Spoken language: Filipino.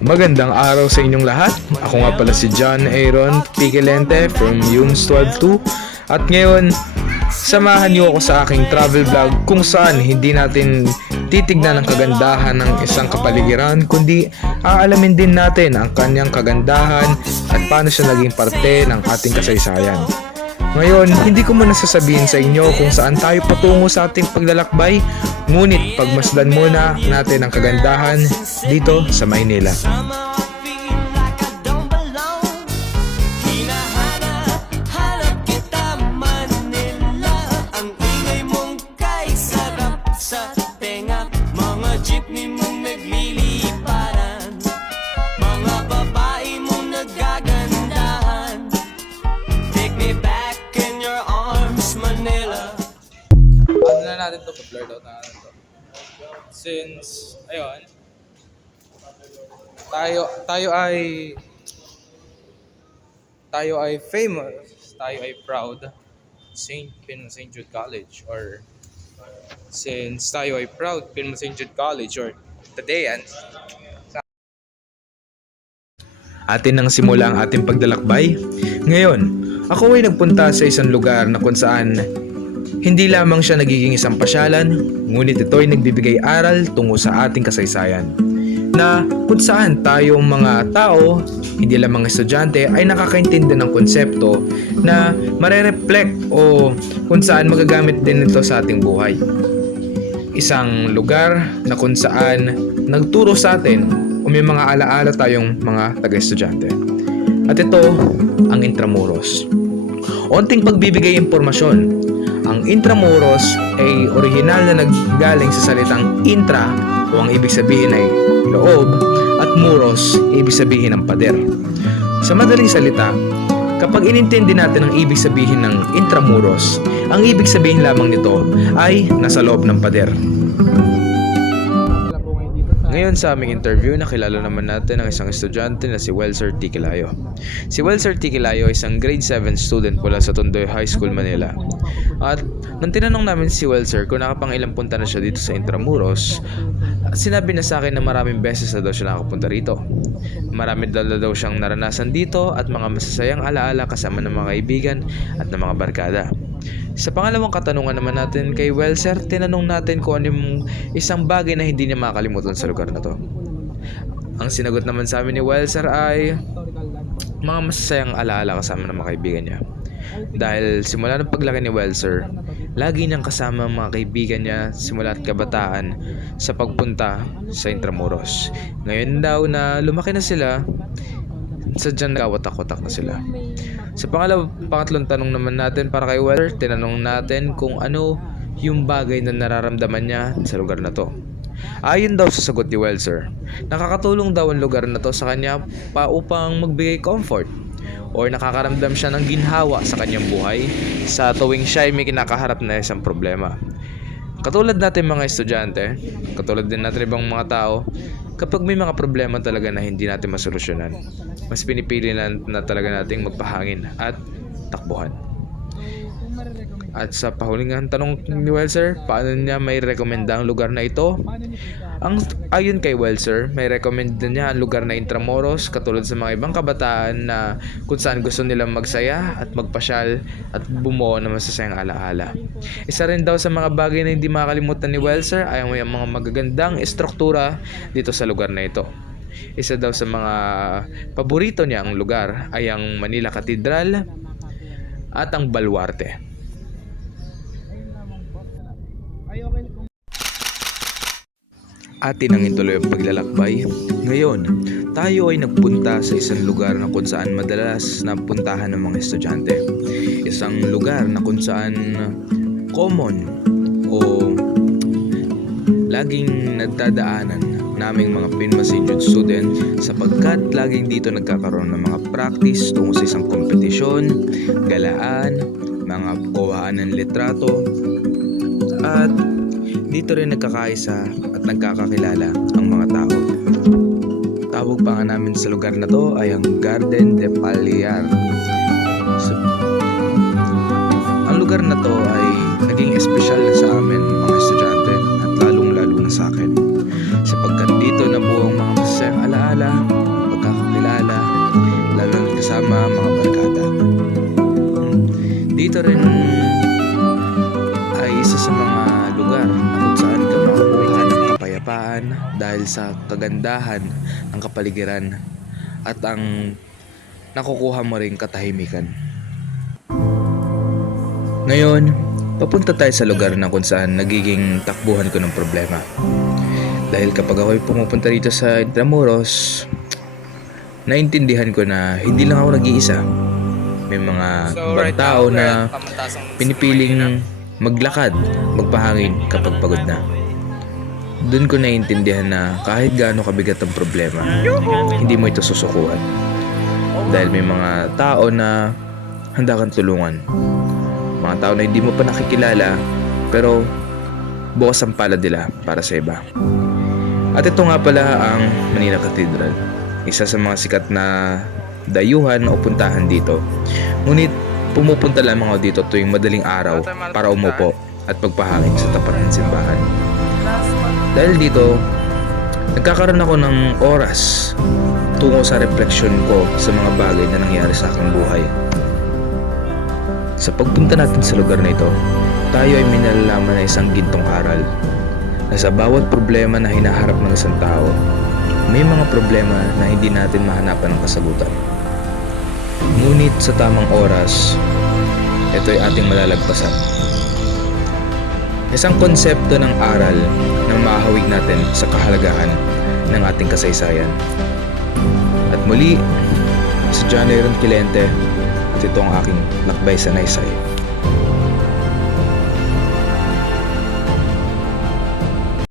Magandang araw sa inyong lahat. Ako nga pala si John Aaron Piquelente from Yunes 12-2 at ngayon, samahan niyo ako sa aking travel vlog kung saan hindi natin titignan ang kagandahan ng isang kapaligiran kundi aalamin din natin ang kanyang kagandahan at paano siya naging parte ng ating kasaysayan. Ngayon, hindi ko muna sasabihin sa inyo kung saan tayo patungo sa ating paglalakbay, ngunit pagmasdan muna natin ang kagandahan dito sa Maynila. Ano na natin to, blur out na natin to. Since, ayun, tayo ay famous, tayo ay proud, St. Jude College, or since tayo ay proud, St. Jude College, or Tadean. Atin nang simula ang ating paglalakbay. Ngayon, ako ay nagpunta sa isang lugar na kung saan hindi lamang siya nagiging isang pasyalan, ngunit ito ay nagbibigay aral tungo sa ating kasaysayan. Na kung saan tayong mga tao, hindi lamang estudyante, ay nakakaintindi ng konsepto na marereflect o kung saan magagamit din ito sa ating buhay. Isang lugar na kung saan nagturo sa atin o may mga alaala tayong mga taga-estudyante. At ito ang Intramuros. Onting pagbibigay impormasyon. Ang Intramuros ay orihinal na naggaling sa salitang intra o ang ibig sabihin ay loob at muros ibig sabihin ng pader. Sa madaling salita, kapag inintindi natin ang ibig sabihin ng Intramuros, ang ibig sabihin lamang nito ay nasa loob ng pader. Ngayon sa aming interview, nakilala naman natin ang isang estudyante na si Welser Tiquilayo. Si Welser Tiquilayo ay isang grade 7 student mula sa Tondoy High School, Manila. At nang tinanong namin si Welser kung nakapang-ilang punta na siya dito sa Intramuros, sinabi na sa akin na maraming beses na daw siya nakapunta rito. Marami daw siyang naranasan dito at mga masasayang alaala kasama ng mga kaibigan at ng mga barkada. Sa pangalawang katanungan naman natin kay Welser, tinanong natin kung ano yung isang bagay na hindi niya makalimutan sa lugar na to. Ang sinagot naman sa amin ni Welser ay mga masasayang alaala kasama ng mga kaibigan niya. Dahil simula ng paglaki ni Welser, lagi niyang kasama ang mga kaibigan niya simula at kabataan sa pagpunta sa Intramuros. Ngayon daw na lumaki na sila, sadyang nagkawatak-watak na sila. Sa pangatlong tanong naman natin para kay Welser, tinanong natin kung ano yung bagay na nararamdaman niya sa lugar na to. Ayon daw sa sagot ni Welser, nakakatulong daw ang lugar na to sa kanya upang magbigay comfort or nakakaramdam siya ng ginhawa sa kanyang buhay sa tuwing siya ay may kinakaharap na isang problema. Katulad natin mga estudyante, katulad din natin ibang mga tao, kapag may mga problema talaga na hindi natin masolusyonan, mas pinipili na talaga nating magpahangin at takbuhan. At sa pahuling tanong ni Welser, paano niya may rekomenda ang lugar na ito? Ayon kay Welser, may recommend niya ang lugar na Intramuros katulad sa mga ibang kabataan na kung saan gusto nilang magsaya at magpasyal at bumuo ng masasayang alaala. Isa rin daw sa mga bagay na hindi makalimutan ni Welser ay ang mga magagandang estruktura dito sa lugar na ito. Isa daw sa mga paborito niya ang lugar ay ang Manila Cathedral at ang Baluarte. Atin ang ituloy ang paglalakbay. Ngayon, tayo ay nagpunta sa isang lugar na kung saan madalas napuntahan ng mga estudyante. Isang lugar na kung saan common o laging nagdadaanan naming mga St. Jude student sapagkat laging dito nagkakaroon ng mga practice tungo sa isang kompetisyon, galaan, mga kuhaan ng litrato, at dito rin nagkakaisa at nagkakakilala ang mga tao. Tawag pa nga namin sa lugar na to ay ang Garden de Palillar. Ang lugar na to ay naging espesyal na sa amin mga estudyante at lalong-lalo na sa akin sapagkat dito nabuo ang mga masasayang alaala Dito rin ay isa sa mga lugar kung saan ka makakuha ng kapayapaan dahil sa kagandahan ng kapaligiran at ang nakukuha mo rin katahimikan. Ngayon, papunta tayo sa lugar na kung saan nagiging takbuhan ko ng problema. Dahil kapag ako'y pumupunta rito sa Intramuros, naintindihan ko na hindi lang ako nag-iisa. May mga ibang tao na pinipiling maglakad, magpahangin kapag pagod na. Doon ko naintindihan na kahit gaano kabigat ang problema, hindi mo ito susukuan. Dahil may mga tao na handa kang tulungan. Mga tao na hindi mo pa nakikilala, pero bukas ang palad nila para sa iba. At ito nga pala ang Manila Cathedral. Isa sa mga sikat na dayuhan o puntahan dito. Ngunit pumupunta lamang ako dito tuwing madaling araw para umupo at pagpahangin sa tapat ng simbahan. Dahil dito, nagkakaroon ako ng oras tungo sa refleksyon ko sa mga bagay na nangyari sa aking buhay. Sa pagpunta natin sa lugar na ito, tayo ay minalalaman na isang gintong aral na sa bawat problema na hinaharap ng isang tao, may mga problema na hindi natin mahanapan ng kasagutan. Ngunit sa tamang oras, ito ay ating malalagpasan. Isang konsepto ng aral na mahahawig natin sa kahalagahan ng ating kasaysayan. At muli, si John Aaron Quilente at ito ang aking lakbay sa Naysay.